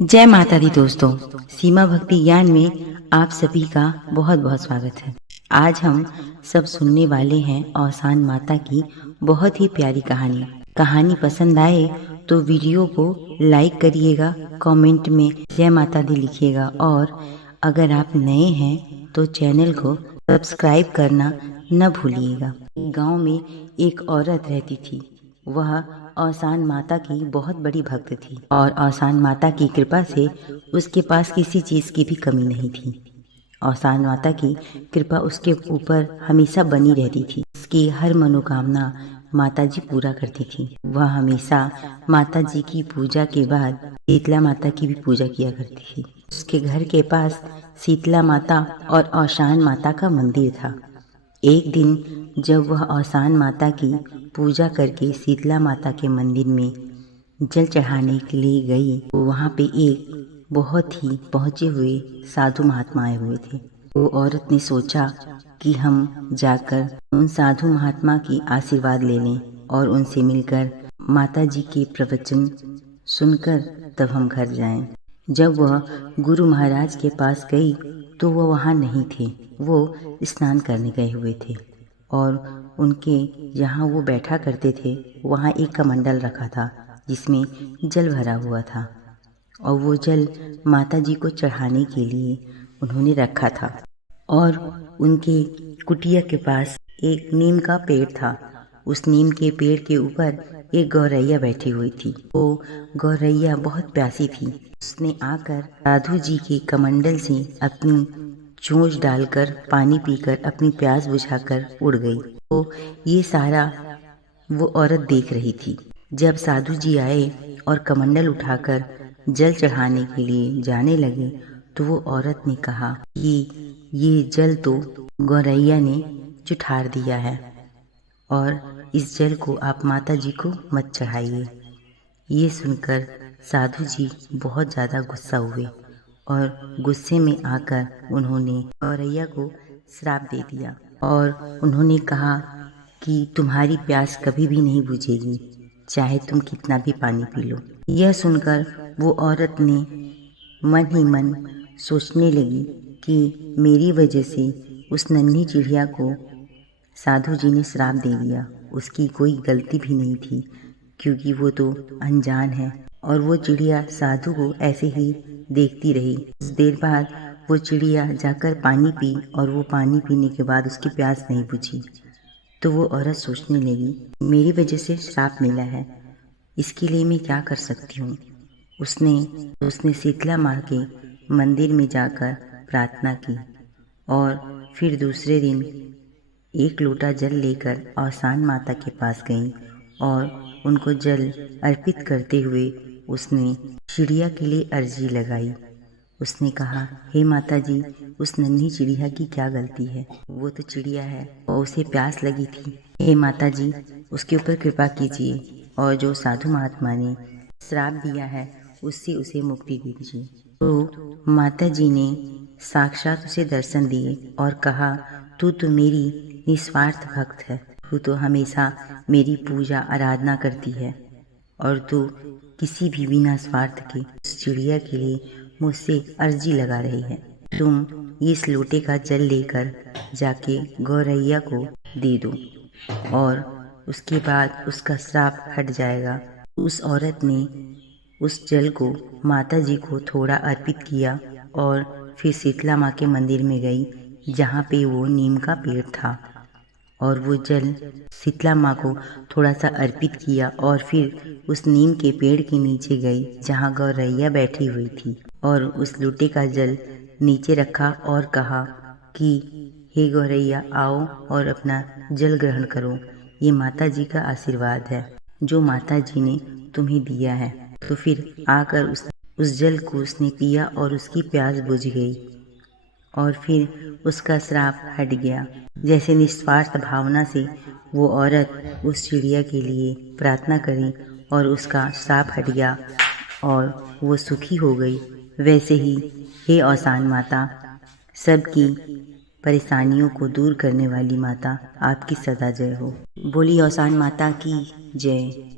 जय माता दी दोस्तों, सीमा भक्ति ज्ञान में आप सभी का बहुत बहुत स्वागत है। आज हम सब सुनने वाले हैं औसान माता की बहुत ही प्यारी कहानी। कहानी पसंद आए तो वीडियो को लाइक करिएगा, कमेंट में जय माता दी लिखिएगा और अगर आप नए हैं तो चैनल को सब्सक्राइब करना न भूलिएगा। गांव में एक औरत रहती थी। वह औसान माता की बहुत बड़ी भक्त थी और औसान माता की कृपा से उसके पास किसी चीज़ की भी कमी नहीं थी। औसान माता की कृपा उसके ऊपर हमेशा बनी रहती थी। उसकी हर मनोकामना माता जी पूरा करती थी। वह हमेशा माता जी की पूजा के बाद शीतला माता की भी पूजा किया करती थी। उसके घर के पास शीतला माता और औसान माता का मंदिर था। एक दिन जब वह औसान माता की पूजा करके शीतला माता के मंदिर में जल चढ़ाने के लिए गई तो वहाँ पे एक बहुत ही पहुँचे हुए साधु महात्मा आए हुए थे। वो औरत ने सोचा कि हम जाकर उन साधु महात्मा की आशीर्वाद ले लें और उनसे मिलकर माता जी के प्रवचन सुनकर तब हम घर जाएं। जब वह गुरु महाराज के पास गई तो वह वहाँ नहीं थे। वो स्नान करने गए हुए थे और उनके जहाँ वो बैठा करते थे वहाँ एक कमंडल रखा था जिसमें जल भरा हुआ था और वो जल माता जी को चढ़ाने के लिए उन्होंने रखा था। और उनके कुटिया के पास एक नीम का पेड़ था। उस नीम के पेड़ के ऊपर एक गौरैया बैठी हुई थी। वो गौरैया बहुत प्यासी थी। उसने आकर साधु जी के कमंडल से अपनी चोंच डालकर पानी पीकर अपनी प्यास बुझाकर उड़ गई। तो ये सारा वो औरत देख रही थी। जब साधु जी आए और कमंडल उठाकर जल चढ़ाने के लिए जाने लगे तो वो औरत ने कहा कि ये जल तो गौरैया ने चुठार दिया है और इस जल को आप माता जी को मत चढ़ाइए। ये सुनकर साधु जी बहुत ज़्यादा गुस्सा हुए और गुस्से में आकर उन्होंने गौरैया को श्राप दे दिया और उन्होंने कहा कि तुम्हारी प्यास कभी भी नहीं बुझेगी, चाहे तुम कितना भी पानी पी लो। यह सुनकर वो औरत ने मन ही मन सोचने लगी कि मेरी वजह से उस नन्ही चिड़िया को साधु जी ने श्राप दे दिया। उसकी कोई गलती भी नहीं थी क्योंकि वो तो अनजान है। और वो चिड़िया साधु को ऐसे ही देखती रही। कुछ देर बाद वो चिड़िया जाकर पानी पी और वो पानी पीने के बाद उसकी प्यास नहीं बुझी। तो वो औरत सोचने लगी मेरी वजह से श्राप मिला है, इसके लिए मैं क्या कर सकती हूँ। उसने शीतला माँ के मंदिर में जाकर प्रार्थना की और फिर दूसरे दिन एक लोटा जल लेकर औसान माता के पास गई और उनको जल अर्पित करते हुए उसने चिड़िया के लिए अर्जी लगाई। उसने कहा, हे माता जी, उस नन्ही चिड़िया की क्या गलती है? वो तो चिड़िया है और उसे प्यास लगी थी। हे माता जी, उसके ऊपर कृपा कीजिए और जो साधु महात्मा ने श्राप दिया है उससे उसे मुक्ति दीजिए। तो माता जी ने साक्षात उसे दर्शन दिए और कहा, तू तो मेरी निस्वार्थ भक्त है, तू तो हमेशा मेरी पूजा आराधना करती है और तू किसी भी बिना स्वार्थ के उस चिड़िया के लिए मुझसे अर्जी लगा रही है। तुम इस लोटे का जल लेकर जाके गौरैया को दे दो और उसके बाद उसका श्राप हट जाएगा। उस औरत ने उस जल को माता जी को थोड़ा अर्पित किया और फिर शीतला माँ के मंदिर में गई जहाँ पे वो नीम का पेड़ था और वो जल शीतला माँ को थोड़ा सा अर्पित किया और फिर उस नीम के पेड़ के नीचे गई जहाँ गौरैया बैठी हुई थी और उस लोटे का जल नीचे रखा और कहा कि हे गौरैया, आओ और अपना जल ग्रहण करो। ये माता जी का आशीर्वाद है जो माता जी ने तुम्हें दिया है। तो फिर आकर उस जल को उसने पिया और उसकी प्यास बुझ गई और फिर उसका श्राप हट गया। जैसे निस्वार्थ भावना से वो औरत उस चिड़िया के लिए प्रार्थना करी और उसका श्राप हट गया और वो सुखी हो गई, वैसे ही हे औसान माता, सबकी परेशानियों को दूर करने वाली माता, आपकी सदा जय हो। बोली औसान माता की जय।